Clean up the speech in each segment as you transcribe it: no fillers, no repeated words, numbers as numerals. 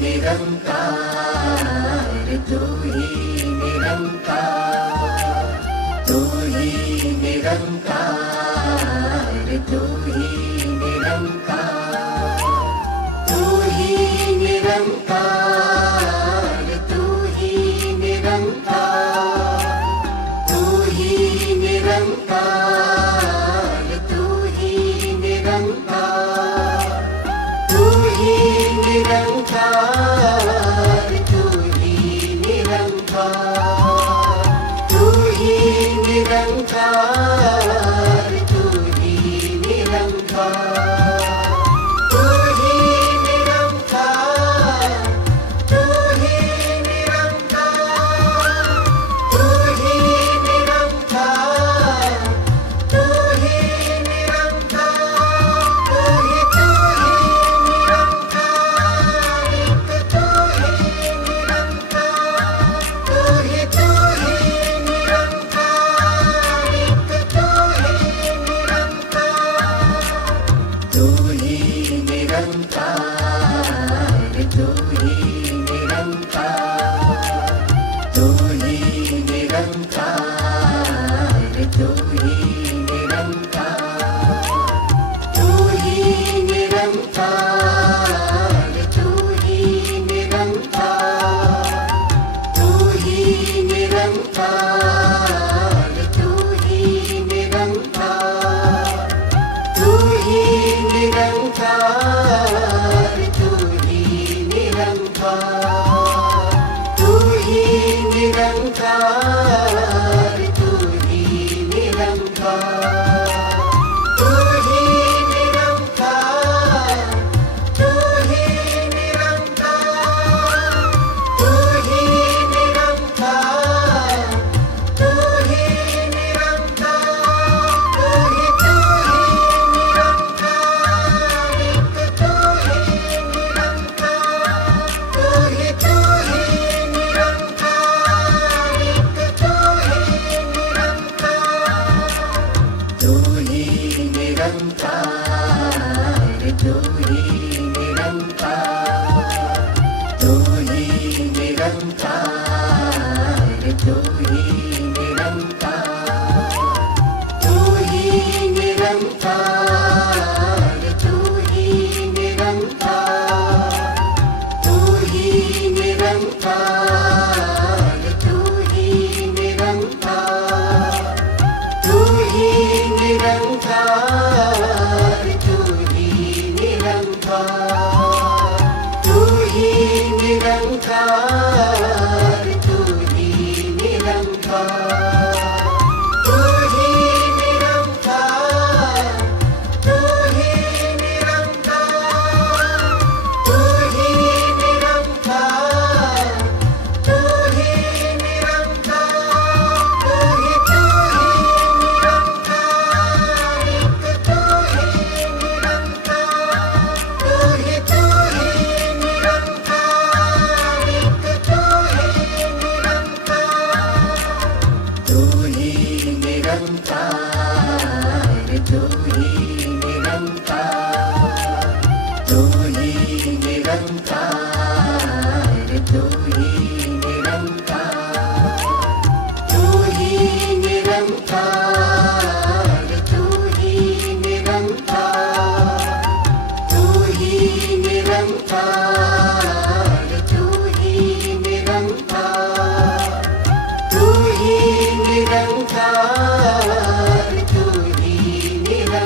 निरंकार, तू ही निरंकार, तू ही निरंकार, तू ही निरंकार, तू ही निरंकार, तू ही निरंकार, तू ही निरंकार, तू ही निरंकार, तू ही निरंकार, तू ही निरंकार, तू ही निरंकार, तू ही निरंकार, तू ही निरंकार, तू ही निरंकार, तू ही निरंकार, तू ही निरंकार, तू ही निरंकार, एक तू ही निरंकार, तू ही निरंकार, एक तू ही निरंकार, तू ही निरंकार, तू ही निरंकार, तू ही निरंकार, तू ही निरंकार, तू ही निरंकार, तू ही निरंकार, तू ही निरंकार, तू ही निरंकार, तू ही निरंकार, तू ही निरंकार, तू ही निरंकार, तू ही निरंकार, तू ही निरंकार, तू ही निरंकार, तू ही निरंकार, तू ही निरंकार, तू ही निरंकार, एक तू ही निरंकार, तू ही निरंकार, एक तू ही निरंकार, तू ही निरंकार, तू ही निरंकार, तू ही निरंकार, तू ही निरंकार, तू ही निरंकार, तू ही निरंकार, तू ही निरंकार, तू ही निरंकार, तू ही निरंकार, तू ही निरंकार, तू ही निरंकार, तू ही निरंकार, तू ही निरंकार, तू ही निरंकार, तू ही निरंकार, तू ही निरंकार, तू ही निरंकार, एक तू ही निरंकार, तू ही निरंकार, एक तू ही निरंकार, तू ही निरंकार, तू ही निरंकार, तू ही निरंकार, तू ही निरंकार, तू ही निरंकार, तू ही निरंकार, तू ही निरंकार, तू ही निरंकार, तू ही निरंकार, तू ही निरंकार,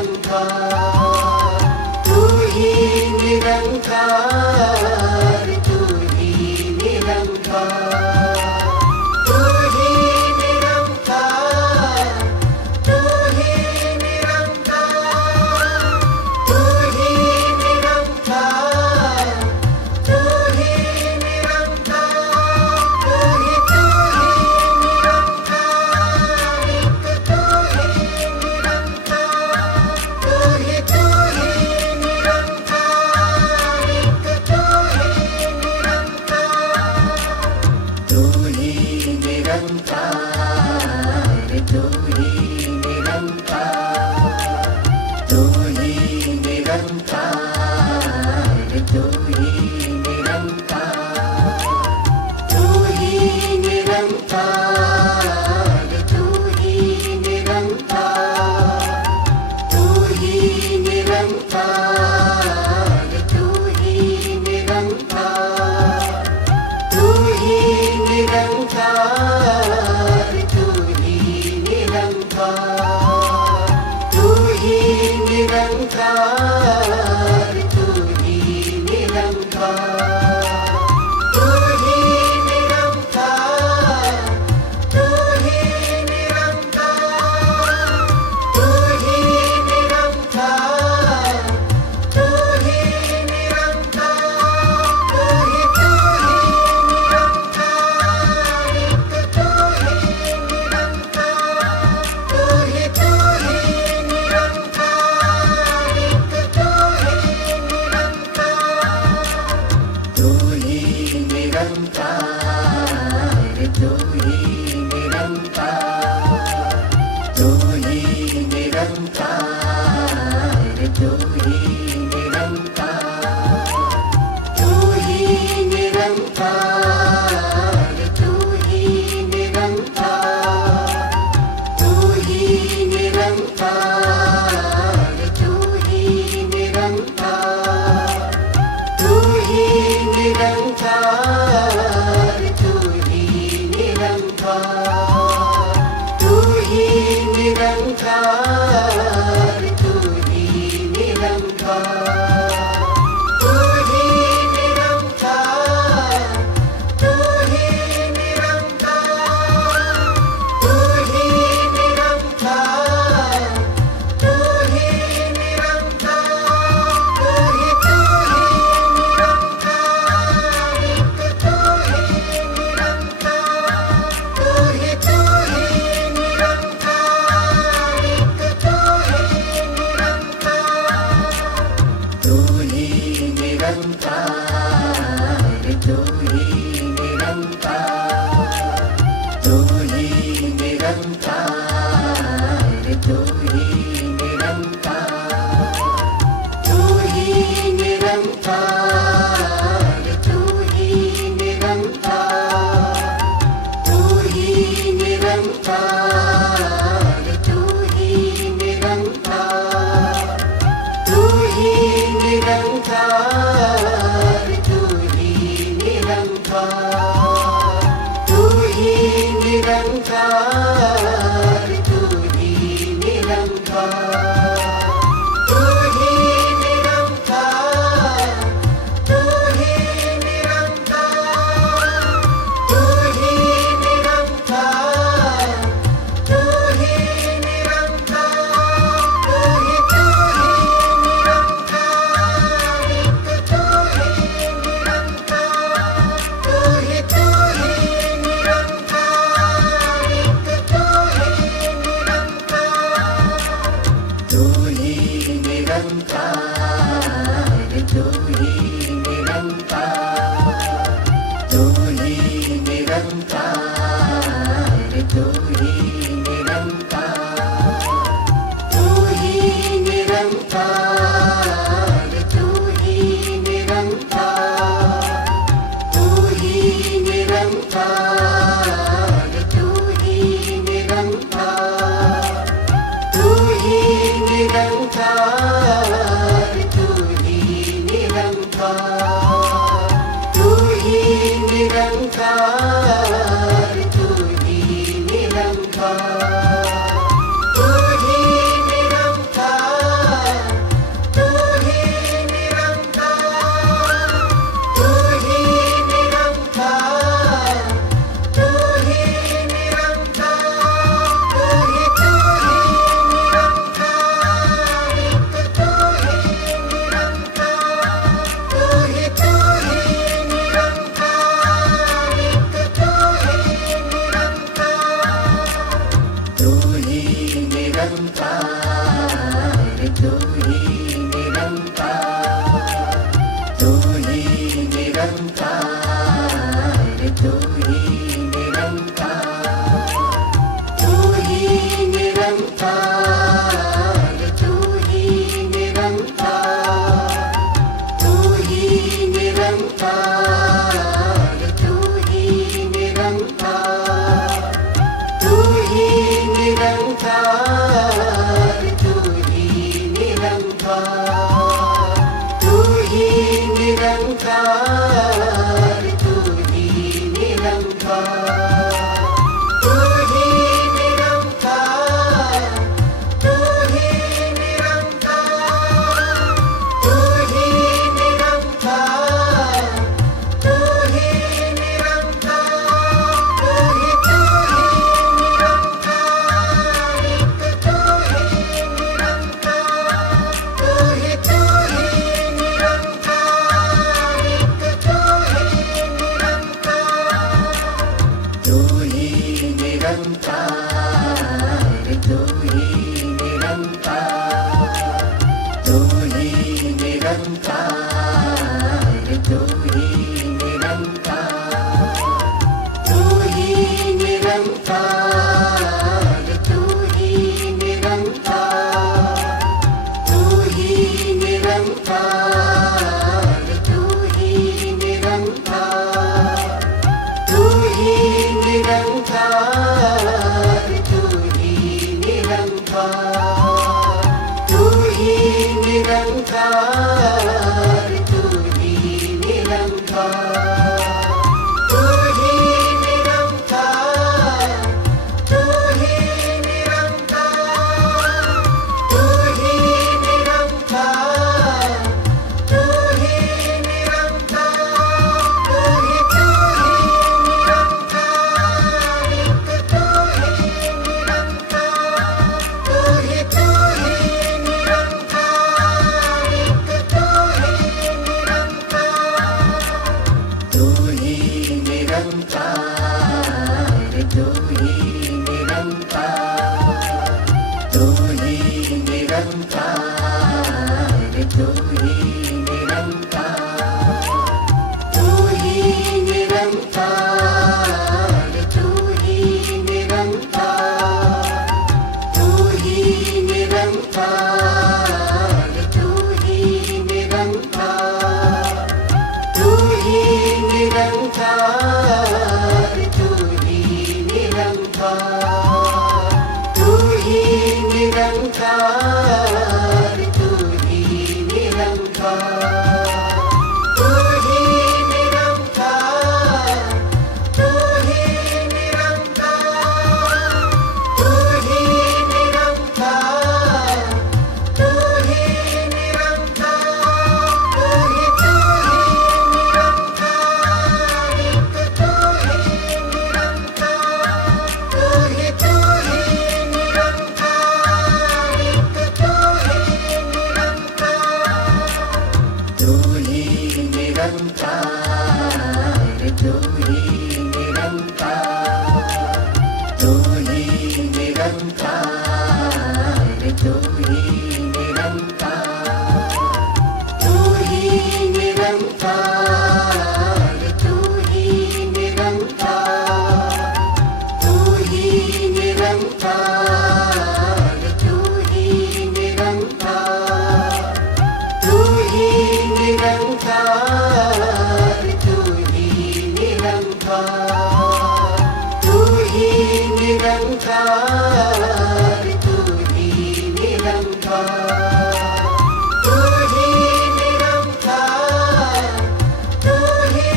तू ही निरंकार, तू ही निरंकार, तू ही निरंकार, तू ही निरंकार, तू ही निरंकार, तू ही निरंकार, तू ही निरंकार, एक तू ही निरंकार, तू ही निरंकार, एक तू ही निरंकार, तू ही निरंकार, तू ही निरंकार, तू ही निरंकार, तू ही निरंकार, तू ही निरंकार, तू ही निरंकार, तू ही निरंकार, तू ही निरंकार, तू ही निरंकार, तू ही निरंकार, तू ही निरंकार, तू ही निरंकार, तू ही निरंकार, तू ही निरंकार, तू ही निरंकार, तू ही निरंकार, तू ही निरंकार, एक तू ही निरंकार, तू ही निरंकार, एक तू ही निरंकार, तू ही निरंकार, तू ही निरंकार, तू ही निरंकार, तू ही निरंकार, तू ही निरंकार, तू ही निरंकार, तू ही निरंकार, तू ही निरंकार, तू ही निरंकार, तू ही निरंकार, तू ही निरंकार, तू ही निरंकार, तू ही निरंकार, तू ही निरंकार, तू ही निरंकार, तू ही निरंकार, तू ही निरंकार, एक तू ही निरंकार, तू ही निरंकार, एक तू ही निरंकार, तू ही निरंकार, तू ही निरंकार, तू ही निरंकार, तू ही निरंकार, तू ही निरंकार, तू ही निरंकार, तू ही निरंकार, तू ही निरंकार, तू ही निरंकार, तू ही निरंकार, तू ही निरंकार, तू ही निरंकार, तू ही निरंकार, तू ही निरंकार, तू ही निरंकार, तू ही निरंकार, तू ही निरंकार, एक तू ही निरंकार, तू ही निरंकार, एक तू ही निरंकार, तू ही निरंकार, तू ही निरंकार, तू ही निरंकार, तू ही निरंकार, तू ही निरंकार, तू ही निरंकार, तू ही निरंकार, तू ही निरंकार, तू ही निरंकार, तू ही निरंकार, ही निरंकार, तू ही निरंकार, तू ही निरंकार, तू ही निरंकार, तू ही निरंकार, तू ही निरंकार, तू ही निरंकार, तू ही निरंकार, तू ही निरंकार, तू ही निरंकार, तू ही निरंकार, तू ही निरंकार, तू ही निरंकार, तू ही निरंकार, तू ही निरंकार, तू ही निरंकार, एक तू ही निरंकार, तू ही निरंकार, एक तू ही निरंकार, तू ही निरंकार, तू ही निरंकार, तू ही निरंकार, तू ही निरंकार, तू ही निरंकार, तू ही निरंकार, तू ही निरंकार, तू ही निरंकार, तू ही निरंकार, तू ही निरंकार, तू ही निरंकार, तू ही निरंकार, तू ही निरंकार, तू ही निरंकार, तू ही निरंकार, तू ही निरंकार, तू ही निरंकार, एक तू ही निरंकार, तू ही निरंकार, एक तू ही निरंकार, तू ही निरंकार, तू ही निरंकार, तू ही निरंकार, तू ही निरंकार, तू ही निरंकार, तू ही निरंकार, तू ही निरंकार, तू ही निरंकार, तू ही निरंकार, तू ही निरंकार, तू ही निरंकार, तू ही निरंकार, तू ही निरंकार, तू ही निरंकार, तू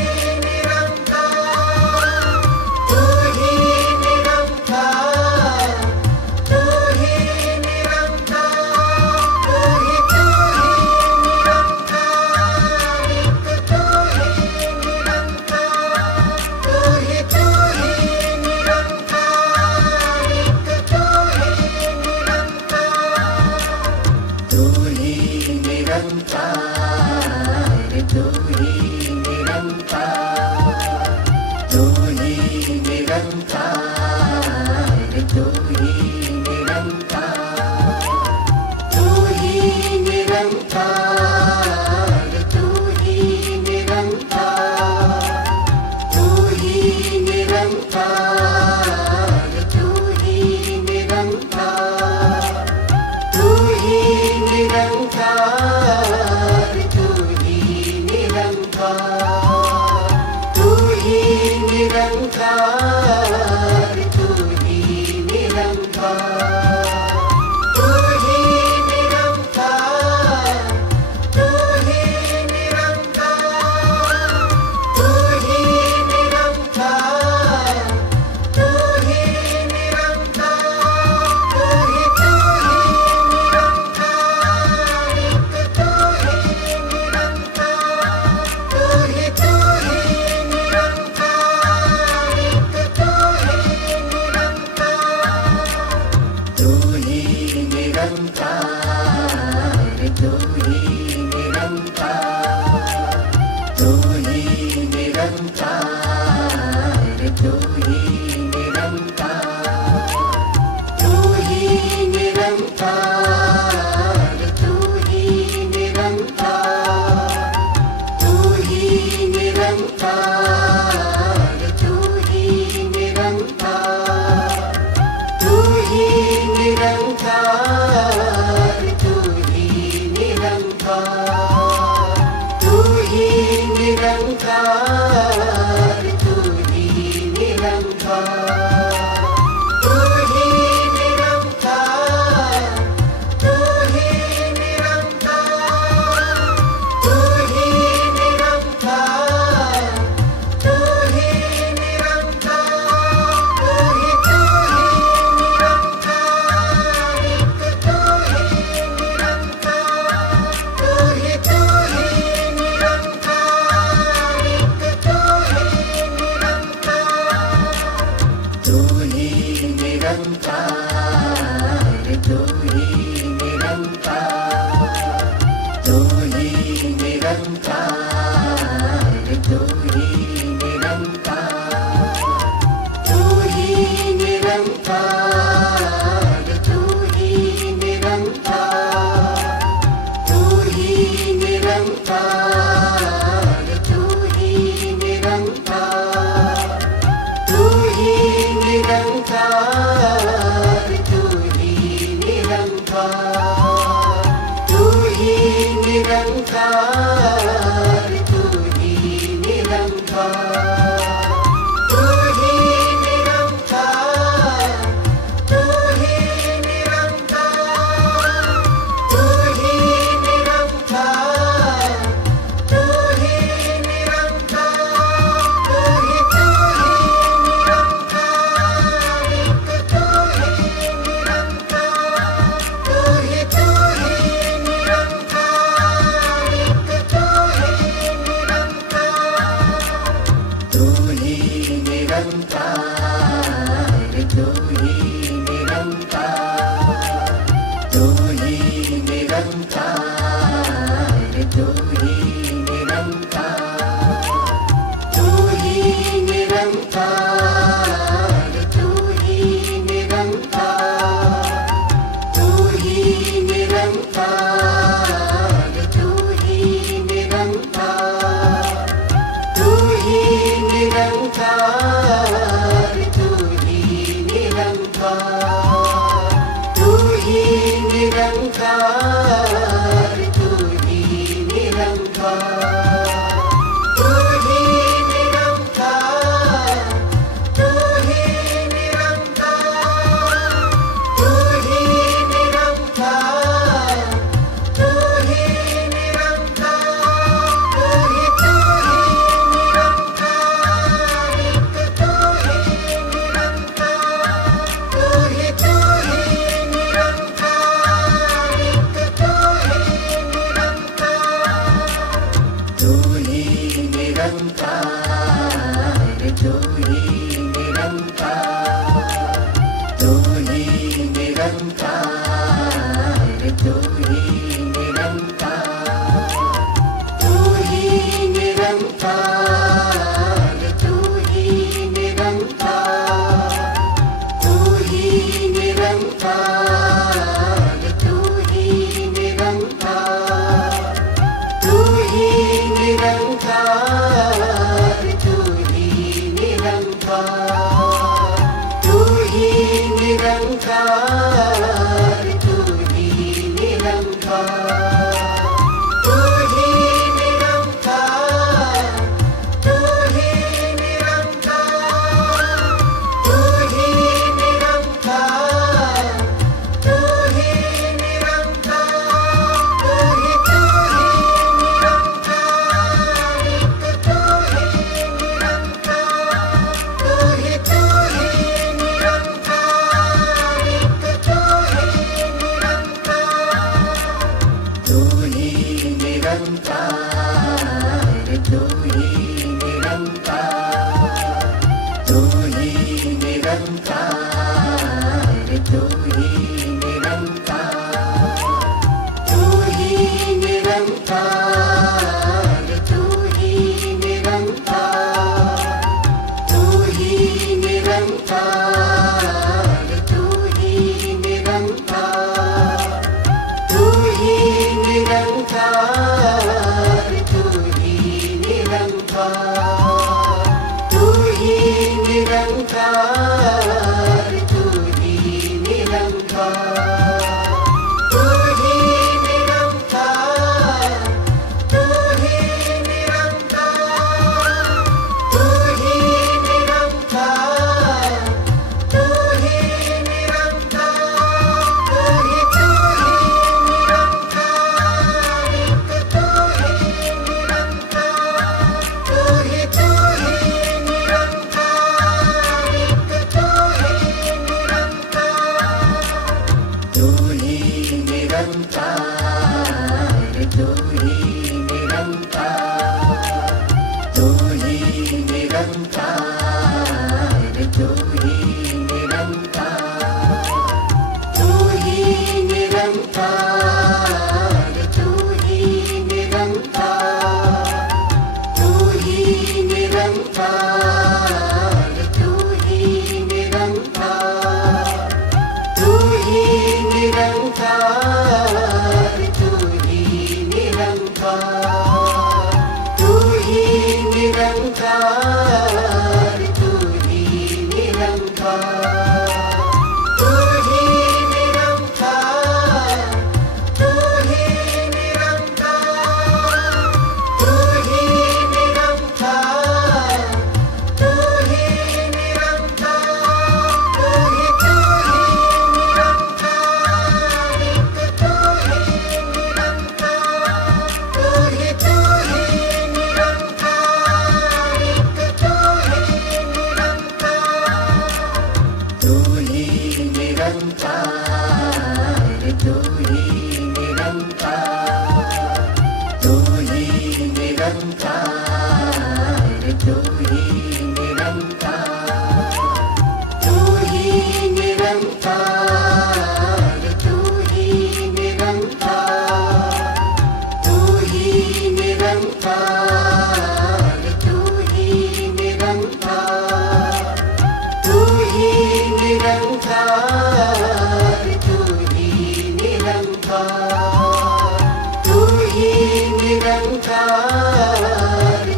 ही निरंकार, तू ही निरंकार, तू ही निरंकार, एक तू ही निरंकार, तू ही निरंकार, एक तू ही निरंकार, तू ही निरंकार, तू ही निरंकार, तू ही निरंकार, तू ही निरंकार, तू ही निरंकार, तू ही निरंकार, तू ही निरंकार, तू ही निरंकार, तू ही निरंकार, तू ही निरंकार, तू ही निरंकार, तू ही निरंकार, तू ही निरंकार, तू ही निरंकार, तू ही निरंकार, तू ही निरंकार, तू ही निरंकार, एक तू ही निरंकार, तू ही निरंकार, एक तू ही निरंकार, तू ही निरंकार, तू ही निरंकार, तू ही निरंकार, तू ही निरंकार, तू ही निरंकार तू ही निरंकार तू ही निरंकार तू ही निरंकार तू ही निरंकार तू ही निरंकार तू ही निरंकार तू ही निरंकार तू ही निरंकार तू ही निरंकार तू ही निरंकार तू ही निरंकार तू ही निरंकार एक तू ही निरंकार तू ही निरंकार एक तू ही निरंकार तू ही निरंकार तू ही निरंकार तू ही निरंकार तू ही निरंकार तू ही निरंकार तू ही निरंकार तू ही निरंकार तू ही निरंकार तू ही निरंकार तू ही निरंकार तू ही निरंकार तू ही निरंकार तू ही निरंकार तू ही निरंकार तू ही निरंकार तू ही निरंकार तू ही निरंकार एक तू ही निरंकार तू ही निरंकार एक तू ही निरंकार तू ही निरंकार तू ही निरंकार तू ही निरंकार तू ही निरंकार तू ही निरंकार तू ही निरंकार तू ही निरंकार तू ही निरंकार तू ही निरंकार तू ही निरंकार तू ही निरंकार तू ही निरंकार तू ही निरंकार तू ही निरंकार तू ही निरंकार तू ही निरंकार तू ही निरंकार एक तू ही निरंकार तू ही निरंकार एक तू ही निरंकार तू ही निरंकार तू ही निरंकार तू ही निरंकार तू ही निरंकार तू ही निरंकार तू ही निरंकार तू ही निरंकार तू ही निरंकार तू ही निरंकार तू ही निरंकार तू ही निरंकार तू ही निरंकार तू ही निरंकार तू ही निरंकार तू ही निरंकार तू ही निरंकार तू ही निरंकार एक तू ही निरंकार तू ही निरंकार एक तू ही निरंकार तू ही निरंकार तू ही निरंकार तू ही निरंकार तू ही निरंकार तू ही निरंकार तू ही निरंकार तू ही निरंकार तू ही निरंकार तू ही निरंकार, तू ही निरंकार, तू ही निरंकार, तू ही निरंकार, तू ही निरंकार, तू ही निरंकार, तू ही निरंकार, तू ही निरंकार, तू ही निरंकार, तू ही निरंकार, तू ही निरंकार, तू ही निरंकार, तू ही निरंकार, तू ही निरंकार, तू ही निरंकार, तू ही निरंकार, तू ही निरंकार, एक तू ही निरंकार, तू ही निरंकार, एक तू ही निरंकार, तू ही निरंकार, तू ही निरंकार, तू ही निरंकार, तू ही निरंकार, तू ही निरंकार, तू ही निरंकार, तू ही निरंकार, तू ही निरंकार, तू ही निरंकार, तू ही निरंकार, तू ही निरंकार, तू ही निरंकार, तू ही निरंकार, तू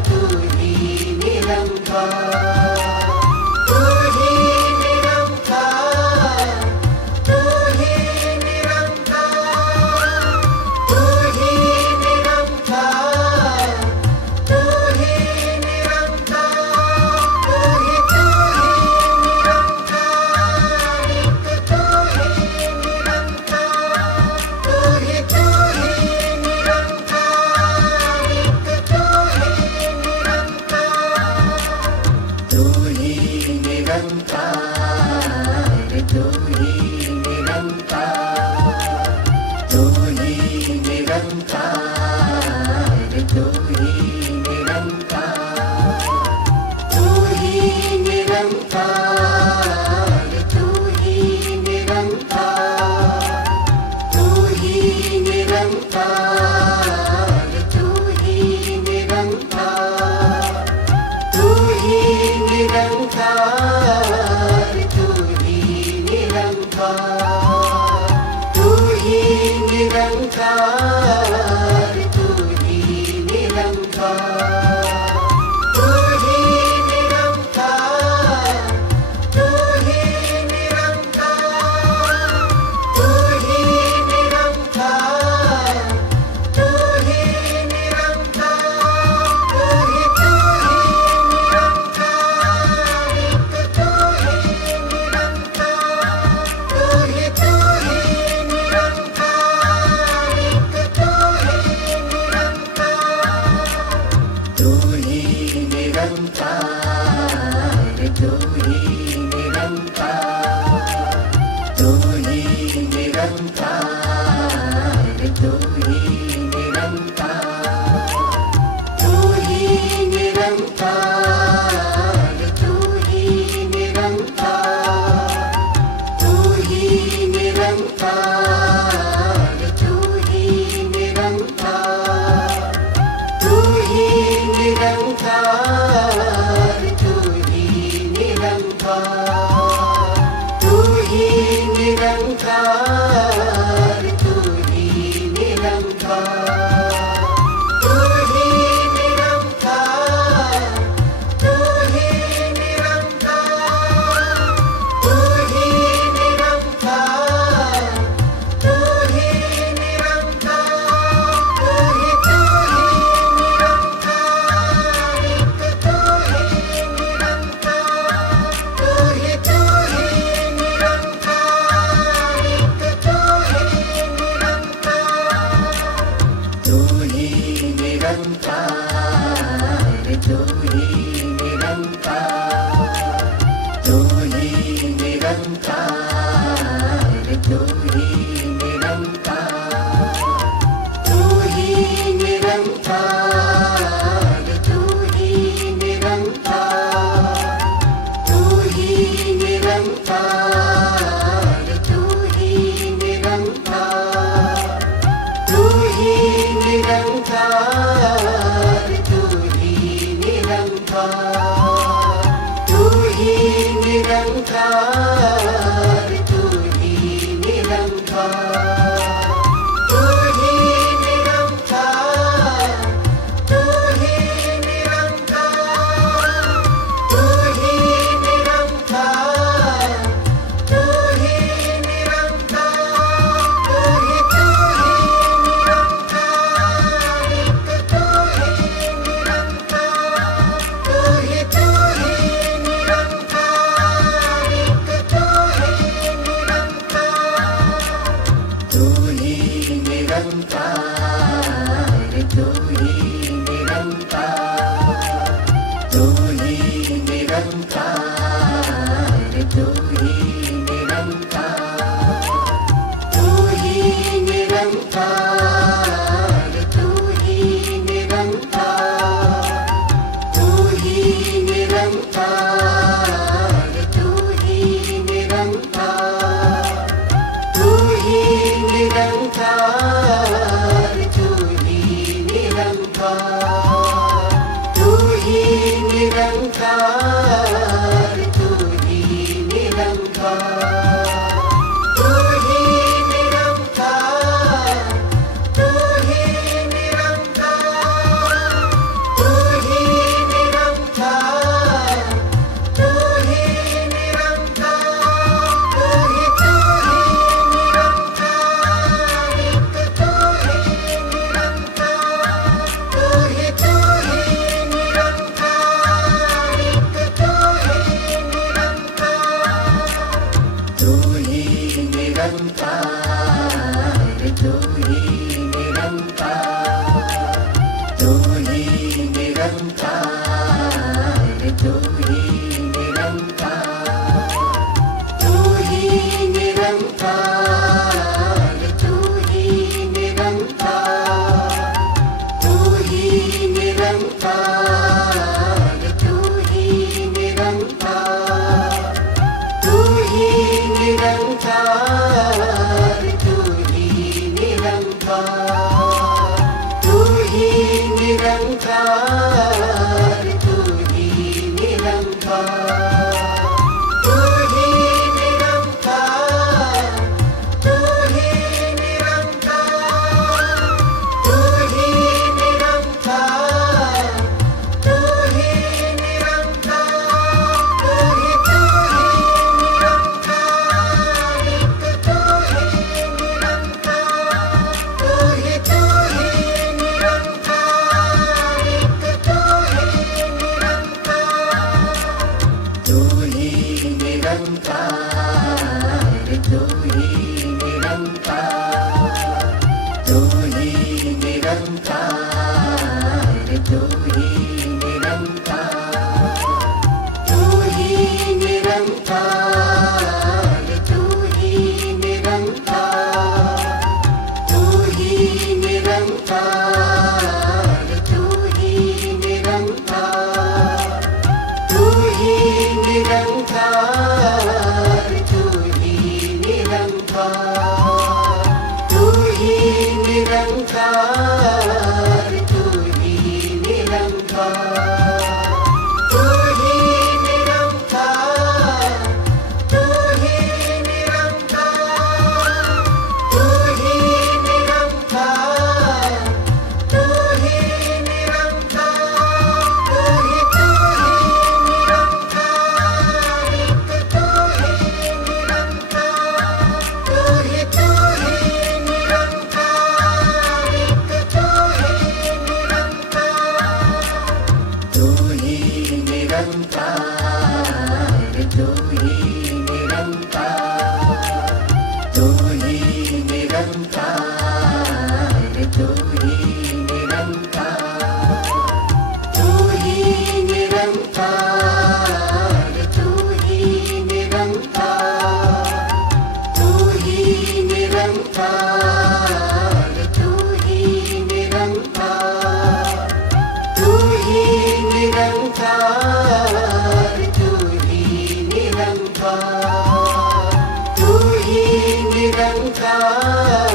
ही निरंकार, तू ही निरंकार, तू ही निरंकार, तू ही निरंकार, एक तू ही निरंकार, तू ही निरंकार, एक तू ही निरंकार, तू ही निरंकार, तू ही निरंकार, तू ही निरंकार, तू ही निरंकार, तू ही निरंकार, तू ही निरंकार, तू ही निरंकार, तू ही निरंकार, तू ही निरंकार, तू ही निरंकार, तू ही निरंकार, तू ही निरंकार, तू ही निरंकार, तू ही निरंकार, तू ही निरंकार, तू ही निरंकार, तू ही निरंकार, एक तू ही निरंकार, तू ही निरंकार, एक तू तू ही निरंकार तू ही निरंकार तू ही निरंकार तू ही निरंकार तू ही निरंकार एक तू ही निरंकार तू ही निरंकार एक तू ही निरंकार तू ही निरंकार तू ही निरंकार तू ही निरंकार तू ही निरंकार तू ही निरंकार तू ही निरंकार तू ही निरंकार तू ही निरंकार तू ही निरंकार तू ही निरंकार तू ही निरंकार तू ही निरंकार तू ही निरंकार तू ही निरंकार तू ही निरंकार तू ही निरंकार तू ही निरंकार एक तू ही निरंकार तू ही निरंकार एक तू ही निरंकार तू ही निरंकार तू ही निरंकार तू ही निरंकार तू ही निरंकार तू ही निरंकार तू ही निरंकार तू ही निरंकार तू ही निरंकार तू ही निरंकार तू ही निरंकार तू ही निरंकार तू ही निरंकार तू ही निरंकार तू ही निरंकार तू ही निरंकार तू ही निरंकार तू ही निरंकार एक तू ही निरंकार तू ही निरंकार एक तू ही निरंकार तू ही निरंकार तू ही निरंकार तू ही निरंकार तू ही निरंकार तू ही निरंकार तू ही निरंकार तू ही निरंकार तू ही निरंकार तू ही निरंकार तू ही निरंकार तू ही निरंकार तू ही निरंकार तू ही निरंकार तू ही निरंकार तू ही निरंकार तू ही निरंकार तू ही निरंकार एक तू ही निरंकार तू ही निरंकार एक तू ही निरंकार तू ही निरंकार तू ही निरंकार तू ही निरंकार तू ही निरंकार तू ही निरंकार तू ही निरंकार तू ही निरंकार तू ही निरंकार तू ही निरंकार तू ही निरंकार तू ही निरंकार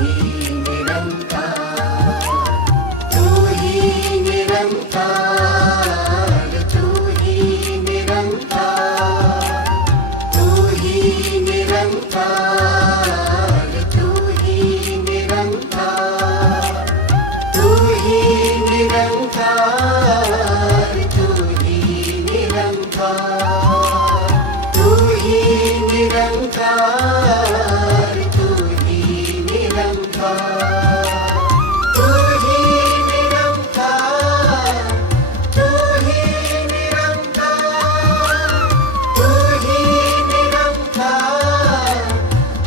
ही निरंकार, तू ही निरंकार, तू ही निरंकार, तू ही निरंकार, तू ही निरंकार, तू ही निरंकार, तू ही निरंकार, तू ही निरंकार, तू ही निरंकार, तू ही निरंकार, तू ही निरंकार, तू ही निरंकार,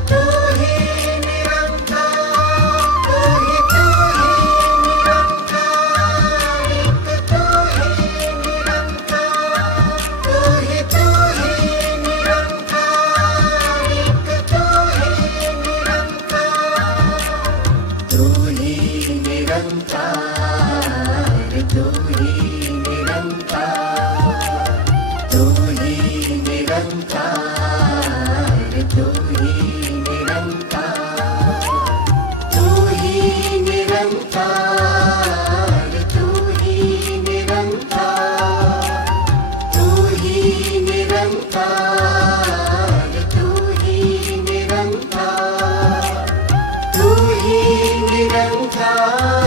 तू ही निरंकार, तू ही निरंकार, एक तू ही निरंकार, तू ही निरंकार, एक तू ही निरंकार, तू ही निरंकार, तू ही निरंकार, तू ही निरंकार, तू ही निरंकार, तू ही निरंकार, तू ही निरंकार, तू ही निरंकार, तू ही निरंकार, तू ही निरंकार,